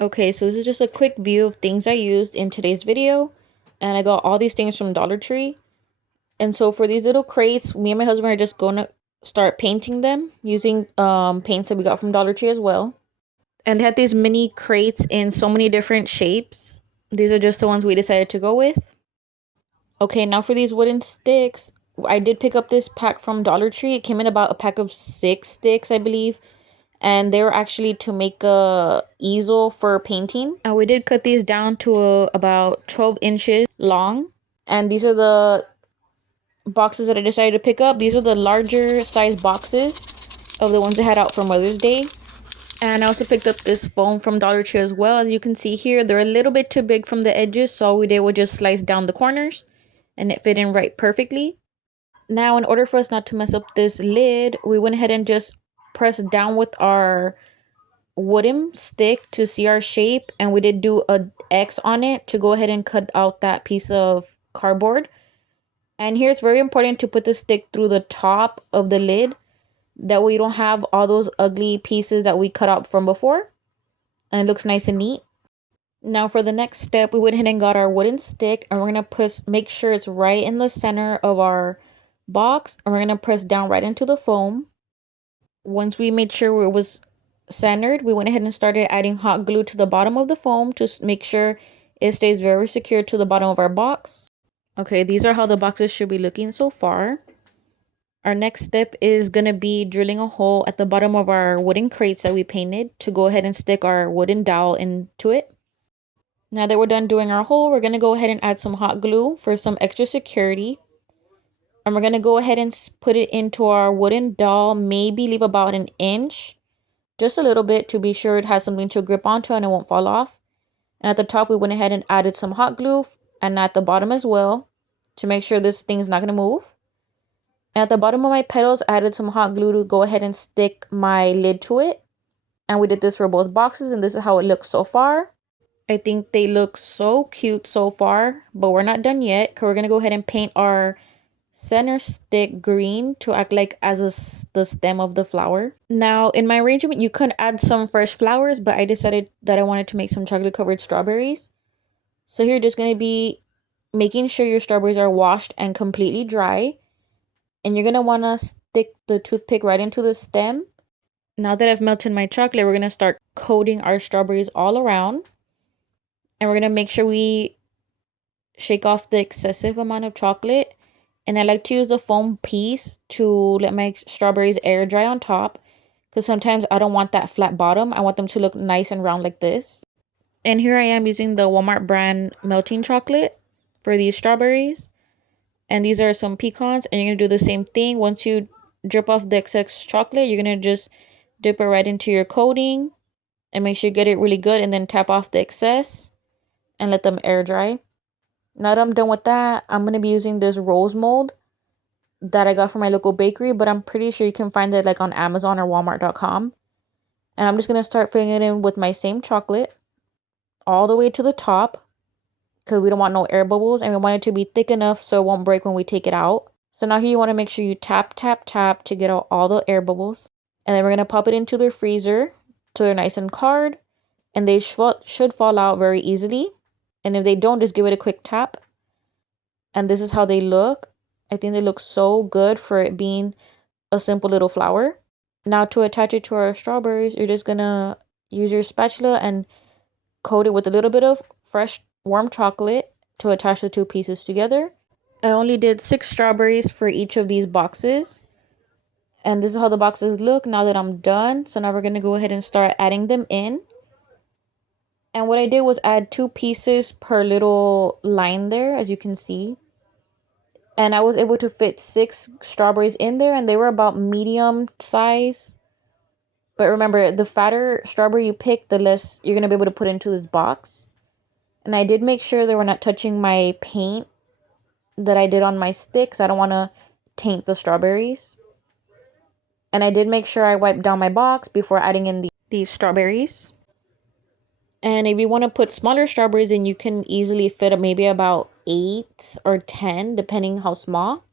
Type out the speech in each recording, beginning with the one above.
Okay, so this is just a quick view of things I used in today's video. And I got all these things from Dollar Tree. And so for these little crates, me and my husband are just going to start painting them using paints that we got from Dollar Tree as well. And they had these mini crates in so many different shapes. These are just the ones we decided to go with. Okay, now for these wooden sticks, I did pick up this pack from Dollar Tree. It came in about a pack of 6 sticks, I believe. And they were actually to make a easel for painting. And we did cut these down to about 12 inches long. And these are the boxes that I decided to pick up. These are the larger size boxes of the ones I had out for Mother's Day. And I also picked up this foam from Dollar Tree as well. As you can see here, they're a little bit too big from the edges, so all we did was just slice down the corners and it fit in right perfectly. Now, in order for us not to mess up this lid, we went ahead and just pressed down with our wooden stick to see our shape, and we did do a X on it to go ahead and cut out that piece of cardboard. And here it's very important to put the stick through the top of the lid. That way you don't have all those ugly pieces that we cut out from before. And it looks nice and neat. Now for the next step, we went ahead and got our wooden stick. And we're going to make sure it's right in the center of our box. And we're going to press down right into the foam. Once we made sure it was centered, we went ahead and started adding hot glue to the bottom of the foam to make sure it stays very secure to the bottom of our box. Okay, these are how the boxes should be looking so far. Our next step is going to be drilling a hole at the bottom of our wooden crates that we painted to go ahead and stick our wooden dowel into it. Now that we're done doing our hole, we're going to go ahead and add some hot glue for some extra security. And we're going to go ahead and put it into our wooden dowel, maybe leave about an inch, just a little bit to be sure it has something to grip onto and it won't fall off. And at the top, we went ahead and added some hot glue, and at the bottom as well, to make sure this thing's not going to move. And at the bottom of my petals, I added some hot glue to go ahead and stick my lid to it. And we did this for both boxes, and this is how it looks so far. I think they look so cute so far, but we're not done yet, because we're going to go ahead and paint our center stick green to act like as the stem of the flower. Now, in my arrangement, you could add some fresh flowers, but I decided that I wanted to make some chocolate covered strawberries. So here, you're just going to be making sure your strawberries are washed and completely dry. And you're going to want to stick the toothpick right into the stem. Now that I've melted my chocolate, we're going to start coating our strawberries all around. And we're going to make sure we shake off the excessive amount of chocolate. And I like to use a foam piece to let my strawberries air dry on top. Because sometimes I don't want that flat bottom. I want them to look nice and round like this. And here I am using the Walmart brand melting chocolate for these strawberries. And these are some pecans. And you're going to do the same thing. Once you drip off the excess chocolate, you're going to just dip it right into your coating. And make sure you get it really good. And then tap off the excess. And let them air dry. Now that I'm done with that, I'm going to be using this rose mold that I got from my local bakery. But I'm pretty sure you can find it like on Amazon or Walmart.com. And I'm just going to start filling it in with my same chocolate. All the way to the top. Because we don't want no air bubbles. And we want it to be thick enough so it won't break when we take it out. So now here you want to make sure you tap, tap, tap to get out all the air bubbles. And then we're going to pop it into the freezer till they're nice and hard. And they should fall out very easily. And if they don't, just give it a quick tap. And this is how they look. I think they look so good for it being a simple little flower. Now to attach it to our strawberries, you're just going to use your spatula and coat it with a little bit of fresh warm chocolate to attach the two pieces together. I only did 6 strawberries for each of these boxes. And this is how the boxes look now that I'm done. So now we're going to go ahead and start adding them in. And what I did was add 2 pieces per little line there, as you can see. And I was able to fit 6 strawberries in there, and they were about medium size. But remember, the fatter strawberry you pick, the less you're going to be able to put into this box. And I did make sure they were not touching my paint that I did on my sticks. I don't want to taint the strawberries. And I did make sure I wiped down my box before adding in these strawberries. And if you want to put smaller strawberries in, you can easily fit maybe about 8 or 10, depending how small.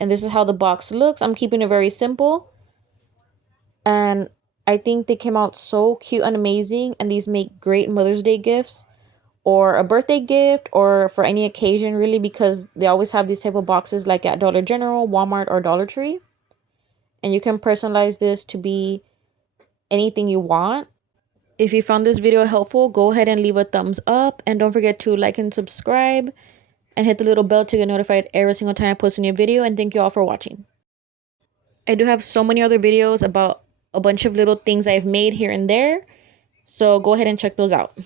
And this is how the box looks. I'm keeping it very simple. And I think they came out so cute and amazing, and these make great Mother's Day gifts or a birthday gift or for any occasion really, because they always have these type of boxes like at Dollar General, Walmart, or Dollar Tree. And you can personalize this to be anything you want. If you found this video helpful, go ahead and leave a thumbs up, and don't forget to like and subscribe and hit the little bell to get notified every single time I post a new video. And thank you all for watching. I do have so many other videos about a bunch of little things I've made here and there, so go ahead and check those out.